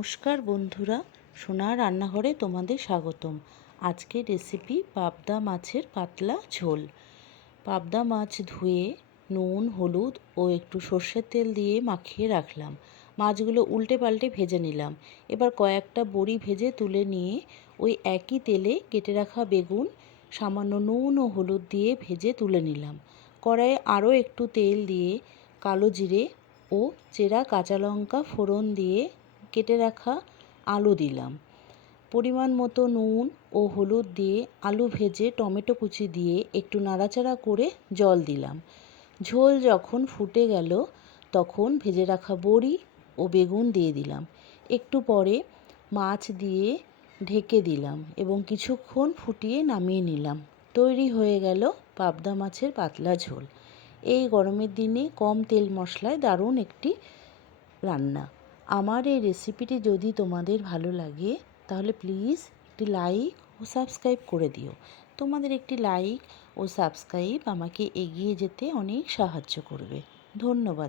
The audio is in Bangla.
নমস্কার বন্ধুরা, সোনার রান্নাঘরে তোমাদের স্বাগতম। আজকের রেসিপি পাবদা মাছের পাতলা ঝোল। পাবদা মাছ ধুয়ে নুন, হলুদ ও একটু সর্ষের তেল দিয়ে মাখিয়ে রাখলাম। মাছগুলো উল্টে পাল্টে ভেজে নিলাম। এবার কয়েকটা বড়ি ভেজে তুলে নিয়ে ওই একই তেলে কেটে রাখা বেগুন সামান্য নুন ও হলুদ দিয়ে ভেজে তুলে নিলাম। কড়াইয়ে আরও একটু তেল দিয়ে কালো জিরে ও চেরা কাঁচা লঙ্কা ফোড়ন দিয়ে কেটে রাখা আলু দিলাম। পরিমাণ মতো নুন ও হলুদ দিয়ে আলু ভেজে টমেটো কুচি দিয়ে একটু নাড়াচাড়া করে জল দিলাম। ঝোল যখন ফুটে গেল তখন ভেজে রাখা বড়ি ও বেগুন দিয়ে দিলাম। একটু পরে মাছ দিয়ে ঢেকে দিলাম এবং কিছুক্ষণ ফুটিয়ে নামিয়ে নিলাম। তৈরি হয়ে গেল পাবদা মাছের পাতলা ঝোল। এই গরমের দিনে কম তেল মশলায় দারুণ একটি রান্না। আমার এই রেসিপিটি যদি তোমাদের ভালো লাগে তাহলে প্লিজ একটি লাইক ও সাবস্ক্রাইব করে দিও। তোমাদের একটি লাইক ও সাবস্ক্রাইব আমাকে এগিয়ে যেতে অনেক সাহায্য করবে। ধন্যবাদ।